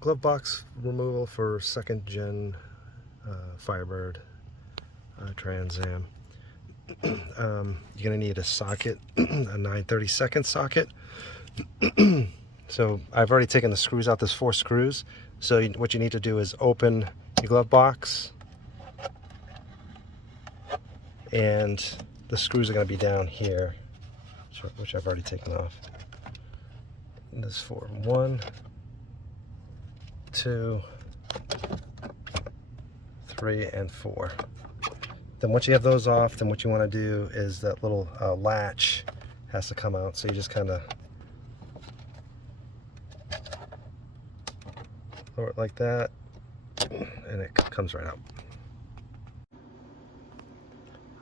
glove box removal for second gen Firebird Trans Am. You're going to need a socket, a 9/32 socket. So I've already taken the screws out. There's 4 screws. So what you need to do is open your glove box, and the screws are going to be down here, which I've already taken off. And there's 4. 1, 2, 3, and 4. Then once you have those off, then what you want to do is that little latch has to come out. So you just kind of lower it like that, and it comes right out.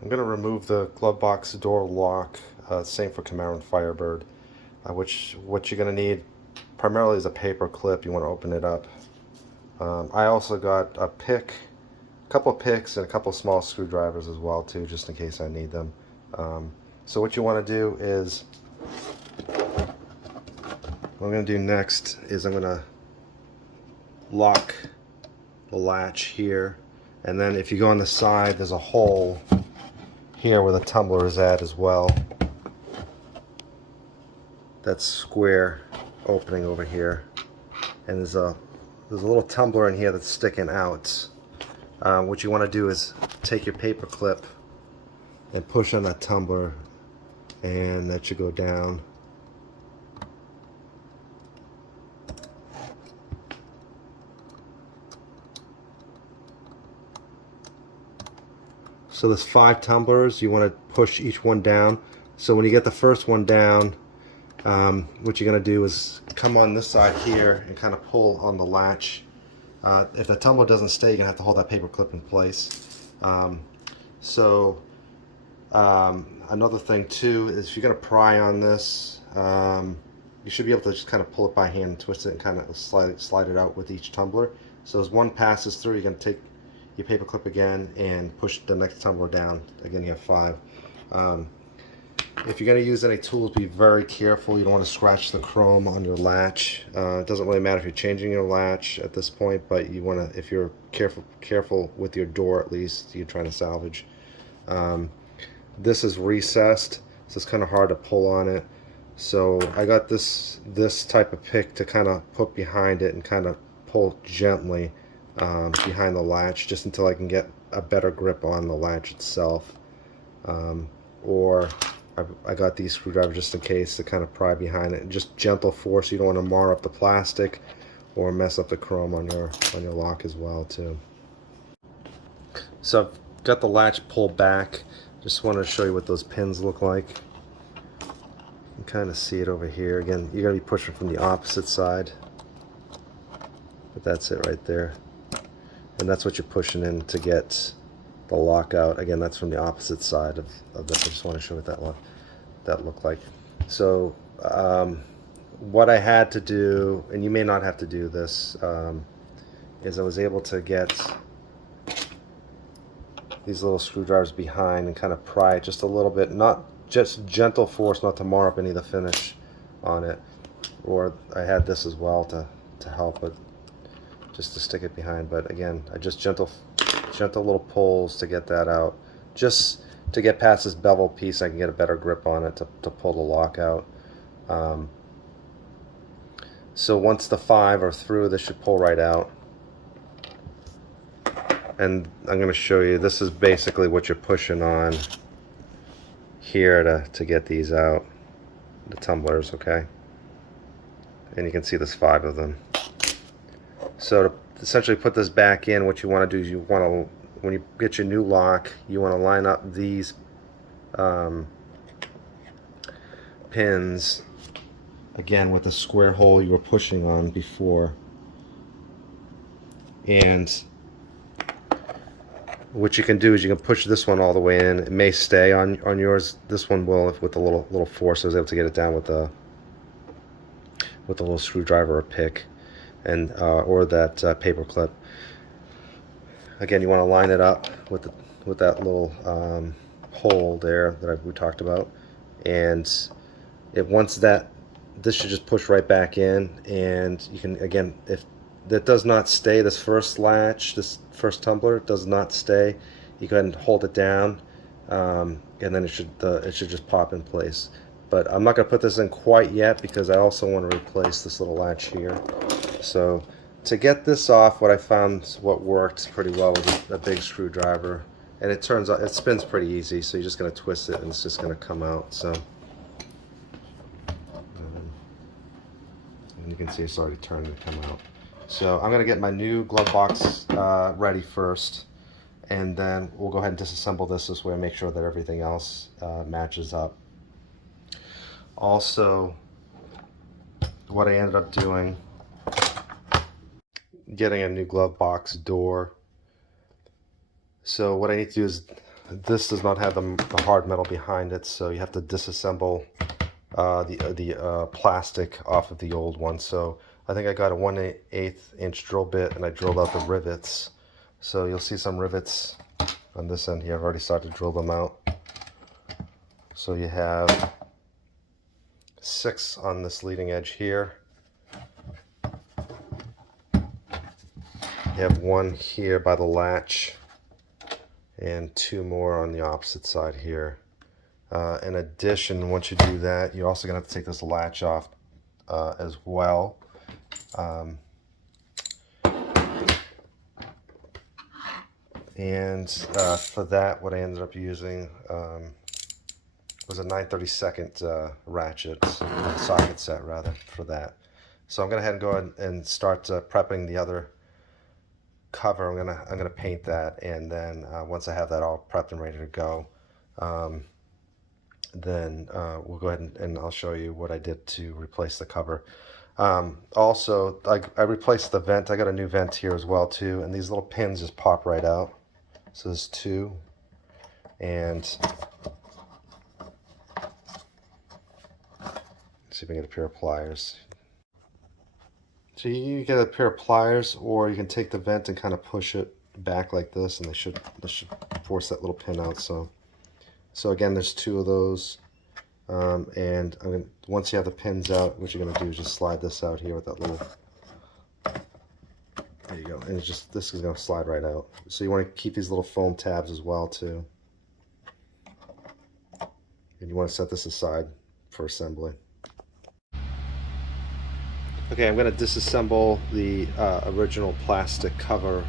I'm going to remove the glove box door lock, same for Camaro and Firebird, what you're going to need primarily is a paper clip. You want to open it up. I also got a pick, a couple of picks, and a couple of small screwdrivers as well too, just in case I need them. So what you want to do is, what I'm going to do next is I'm going to lock the latch here, and then if you go on the side, there's a hole here where the tumbler is at as well. That square opening over here, and there's a little tumbler in here that's sticking out. What you want to do is take your paper clip and push on that tumbler, and that should go down. So there's 5 tumblers. You want to push each one down. So when you get the first one down, what you're going to do is come on this side here and kind of pull on the latch. If the tumbler doesn't stay, you're going to have to hold that paper clip in place. Another thing too is if you're going to pry on this, you should be able to just kind of pull it by hand and twist it and kind of slide it out with each tumbler. So as one passes through, you're going to take your paper clip again and push the next tumbler down. Again, you have 5. If you're going to use any tools, be very careful. You don't want to scratch the chrome on your latch. It doesn't really matter if you're changing your latch at this point, but you want to, if you're careful with your door at least, you're trying to salvage. This is recessed, so it's kind of hard to pull on it. So I got this type of pick to kind of put behind it and kind of pull gently behind the latch, just until I can get a better grip on the latch itself. Or I got these screwdrivers just in case to kind of pry behind it, and just gentle force. You don't want to mar up the plastic or mess up the chrome on your lock as well too. So I've got the latch pulled back. Just wanted to show you what those pins look like. You can kind of see it over here. Again, you're going to be pushing from the opposite side, but that's it right there. And that's what you're pushing in to get the lock out. Again, that's from the opposite side of this. I just want to show you what that looked like. So what I had to do, and you may not have to do this, is I was able to get these little screwdrivers behind and kind of pry it just a little bit, not just gentle force, not to mar up any of the finish on it. Or I had this as well to help it, just to stick it behind. But again, I just gentle little pulls to get that out, just to get past this bevel piece. I can get a better grip on it to pull the lock out. So once the 5 are through, this should pull right out. And I'm going to show you, this is basically what you're pushing on here to get these out, the tumblers, okay? And you can see there's 5 of them. So to essentially put this back in, what you want to do is you want to, when you get your new lock, you want to line up these pins again with the square hole you were pushing on before. And what you can do is you can push this one all the way in. It may stay on yours. This one will, with a little force. I was able to get it down with a little screwdriver or pick, and or that paper clip. Again, you want to line it up with that little hole there that we talked about, and this should just push right back in. And you can, again, if that does not stay. This first latch, this first tumbler does not stay. You go ahead and hold it down, and then it should just pop in place. But I'm not going to put this in quite yet because I also want to replace this little latch here. So to get this off, what I found what worked pretty well was a big screwdriver, and it turns out it spins pretty easy. So you're just going to twist it and it's just going to come out. So and you can see it's already turning to come out. So I'm going to get my new glove box ready first, and then we'll go ahead and disassemble this way and make sure that everything else matches up. Also, what I ended up doing, getting a new glove box door. So what I need to do is, this does not have the hard metal behind it, so you have to disassemble the plastic off of the old one. So I think I got a 1/8 inch drill bit and I drilled out the rivets. So you'll see some rivets on this end here. I've already started to drill them out. So you have 6 on this leading edge here. You have 1 here by the latch and 2 more on the opposite side here. In addition, once you do that, you're also going to have to take this latch off as well. For that, what I ended up using was a 9/32 ratchet, socket set rather, for that. So I'm going to head and go ahead and start prepping the other cover. I'm gonna paint that, and then once I have that all prepped and ready to go, then we'll go ahead and I'll show you what I did to replace the cover. Also, I replaced the vent. I got a new vent here as well too, and these little pins just pop right out. So there's 2, and let's see if I can get a pair of pliers. So you get a pair of pliers, or you can take the vent and kind of push it back like this, and this should force that little pin out. So again, there's 2 of those, and once you have the pins out, what you're gonna do is just slide this out here with that little. There you go, and this is gonna slide right out. So you want to keep these little foam tabs as well too, and you want to set this aside for assembly. Okay, I'm going to disassemble the original plastic cover.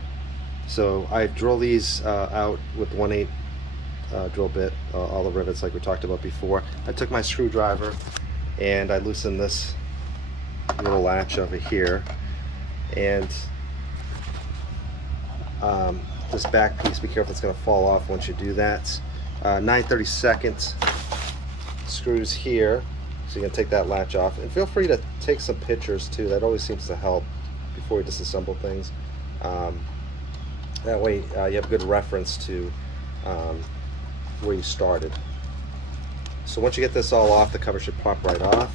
So I drill these out with 1/8 drill bit, all the rivets like we talked about before. I took my screwdriver and I loosened this little latch over here, and this back piece, be careful, it's going to fall off once you do that. 9/32 screws here. So you can take that latch off, and feel free to take some pictures too. That always seems to help before you disassemble things. That way you have good reference to where you started. So once you get this all off, the cover should pop right off.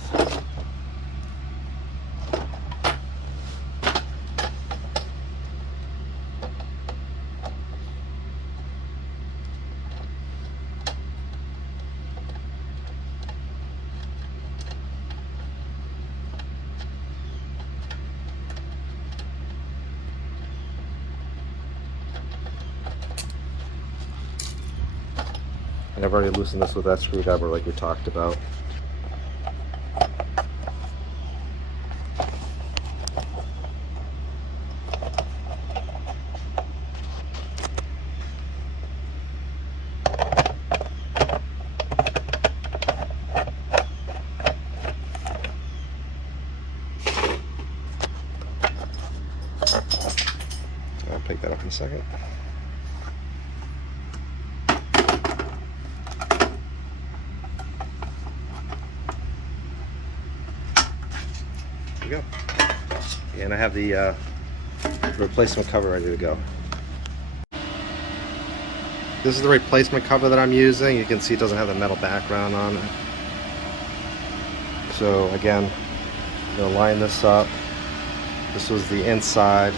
And I've already loosened this with that screwdriver like we talked about. I'll pick that up in a second. There we go. And I have the replacement cover ready to go. This is the replacement cover that I'm using. You can see it doesn't have the metal background on it. So again, I'm going to line this up. This was the inside.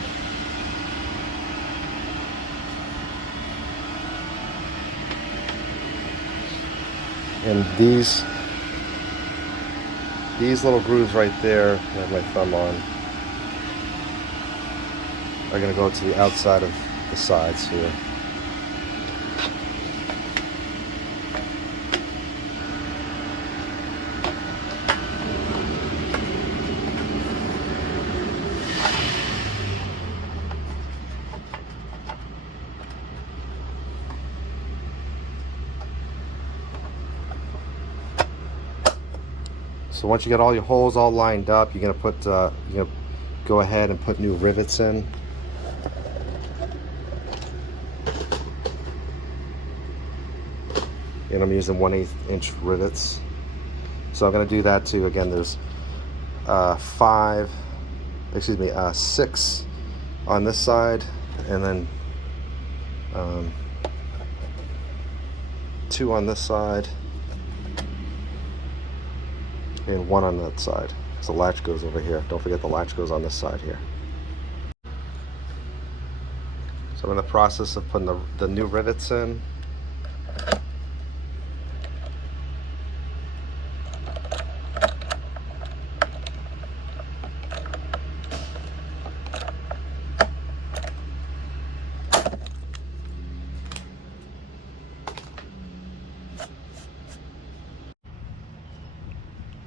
And these little grooves right there, I have my thumb on. are going to go to the outside of the sides here. So once you get all your holes all lined up, you're gonna go ahead and put new rivets in. And I'm using 1/8 inch rivets. So I'm gonna do that too. Again, there's 6 on this side, and then 2 on this side, and 1 on that side. So the latch goes over here. Don't forget the latch goes on this side here. So I'm in the process of putting the new rivets in.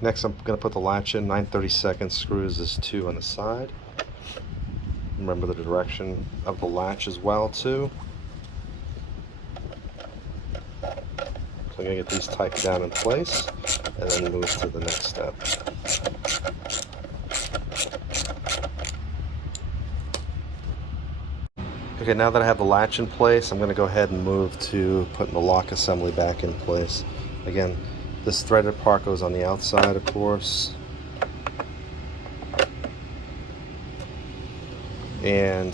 Next, I'm going to put the latch in. 9/32 screws is 2 on the side. Remember the direction of the latch as well too. So I'm going to get these tightened down in place and then move to the next step. Okay, now that I have the latch in place, I'm going to go ahead and move to putting the lock assembly back in place. Again, this threaded part goes on the outside, of course. And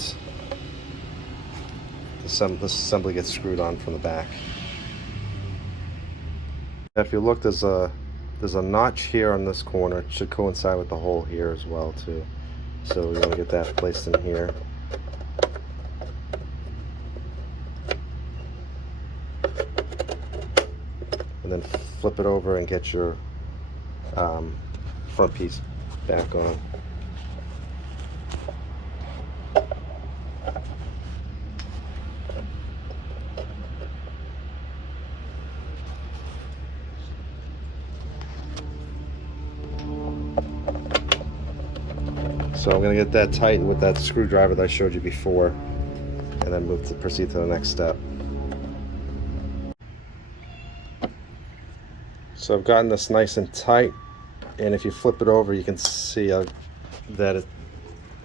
this assembly gets screwed on from the back. If you look, there's a notch here on this corner. It should coincide with the hole here as well too. So we want to get that placed in here. And then flip it over and get your front piece back on. So I'm going to get that tightened with that screwdriver that I showed you before, and then proceed to the next step. So I've gotten this nice and tight, and if you flip it over, you can see that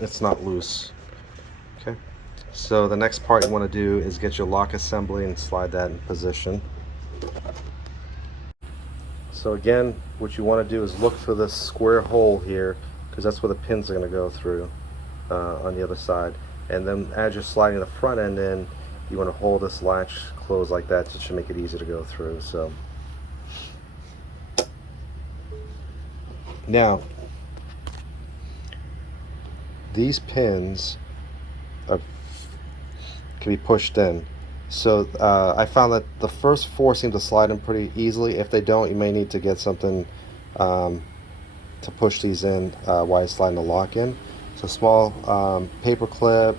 it's not loose. Okay. So the next part you want to do is get your lock assembly and slide that in position. So again, what you want to do is look for this square hole here, because that's where the pins are going to go through on the other side. And then as you're sliding the front end in, you want to hold this latch closed like that, just to make it easy to go through. So now these pins can be pushed in. So I found that the first 4 seem to slide in pretty easily. If they don't, you may need to get something to push these in while you're sliding the lock in. So small paper clip,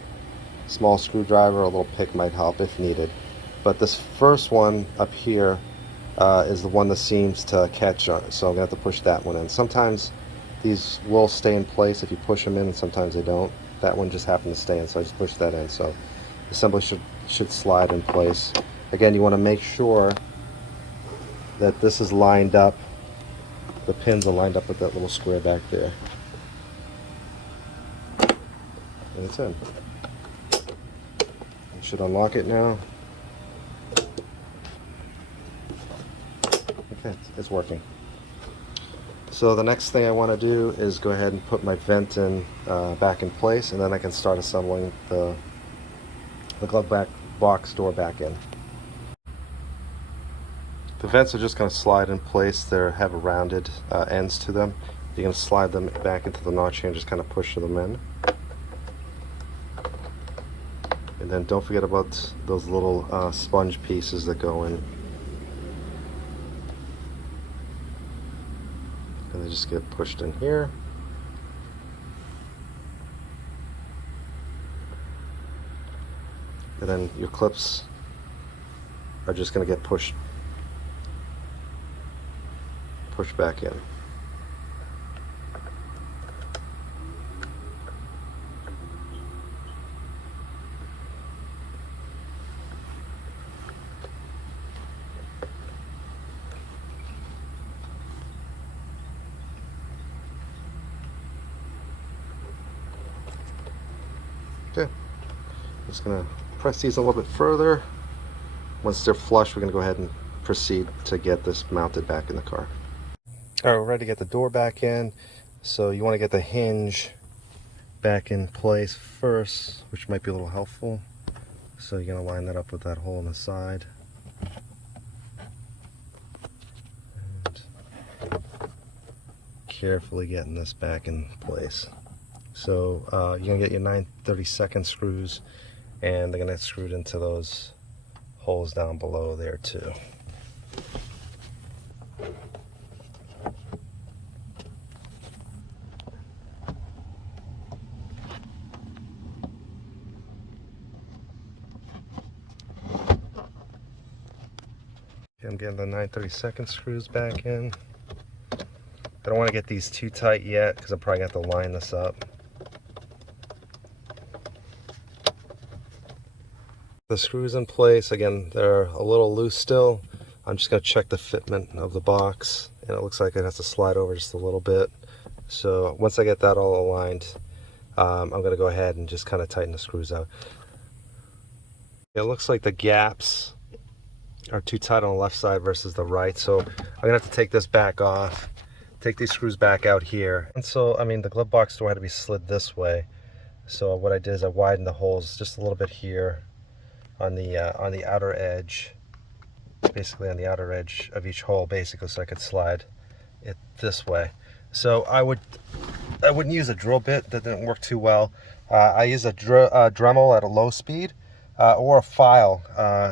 small screwdriver, a little pick might help if needed. But this first one up here is the one that seems to catch on, so I'm going to have to push that one in. Sometimes these will stay in place if you push them in, and sometimes they don't. That one just happened to stay in, so I just pushed that in. So the assembly should slide in place. Again, you want to make sure that this is lined up. The pins are lined up with that little square back there. And it's in. You should unlock it now. Okay, it's working. So the next thing I want to do is go ahead and put my vent in back in place, and then I can start assembling the glove box door back in. The vents are just going to slide in place. They have rounded ends to them. You're going to slide them back into the notch here and just kind of push them in. And then don't forget about those little sponge pieces that go in. And they just get pushed in here. and then your clips are just going to get pushed back in. Okay, just gonna press these a little bit further. Once they're flush, we're gonna go ahead and proceed to get this mounted back in the car. All right, we're ready to get the door back in. So you want to get the hinge back in place first, which might be a little helpful. So you're gonna line that up with that hole in the side. And carefully getting this back in place. So you're gonna get your 9/32 screws, and they're gonna get screwed into those holes down below there too. I'm getting the 9/32 screws back in. I don't want to get these too tight yet because I'm probably going to have to line this up. The screws in place, again, they're a little loose still. I'm just going to check the fitment of the box, and it looks like it has to slide over just a little bit. So once I get that all aligned, I'm going to go ahead and just kind of tighten the screws out. It looks like the gaps are too tight on the left side versus the right, so I'm going to have to take this back off, take these screws back out here. And so, I mean, the glove box door had to be slid this way. So what I did is I widened the holes just a little bit here on the outer edge, basically on the outer edge of each hole, basically, so I could slide it this way. So I wouldn't use a drill bit. That didn't work too well. I use a Dremel at a low speed, or a file.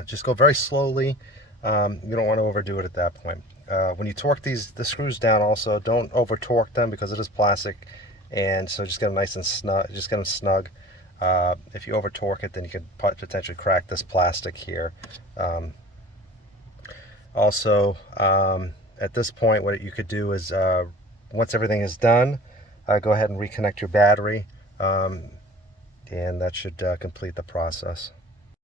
Just go very slowly. You don't want to overdo it at that point. When you torque the screws down, also don't over torque them because it is plastic, and so just get them nice and snug. Just get them snug. If you over torque it, then you could potentially crack this plastic here. Also, at this point, what you could do is once everything is done, go ahead and reconnect your battery, and that should complete the process.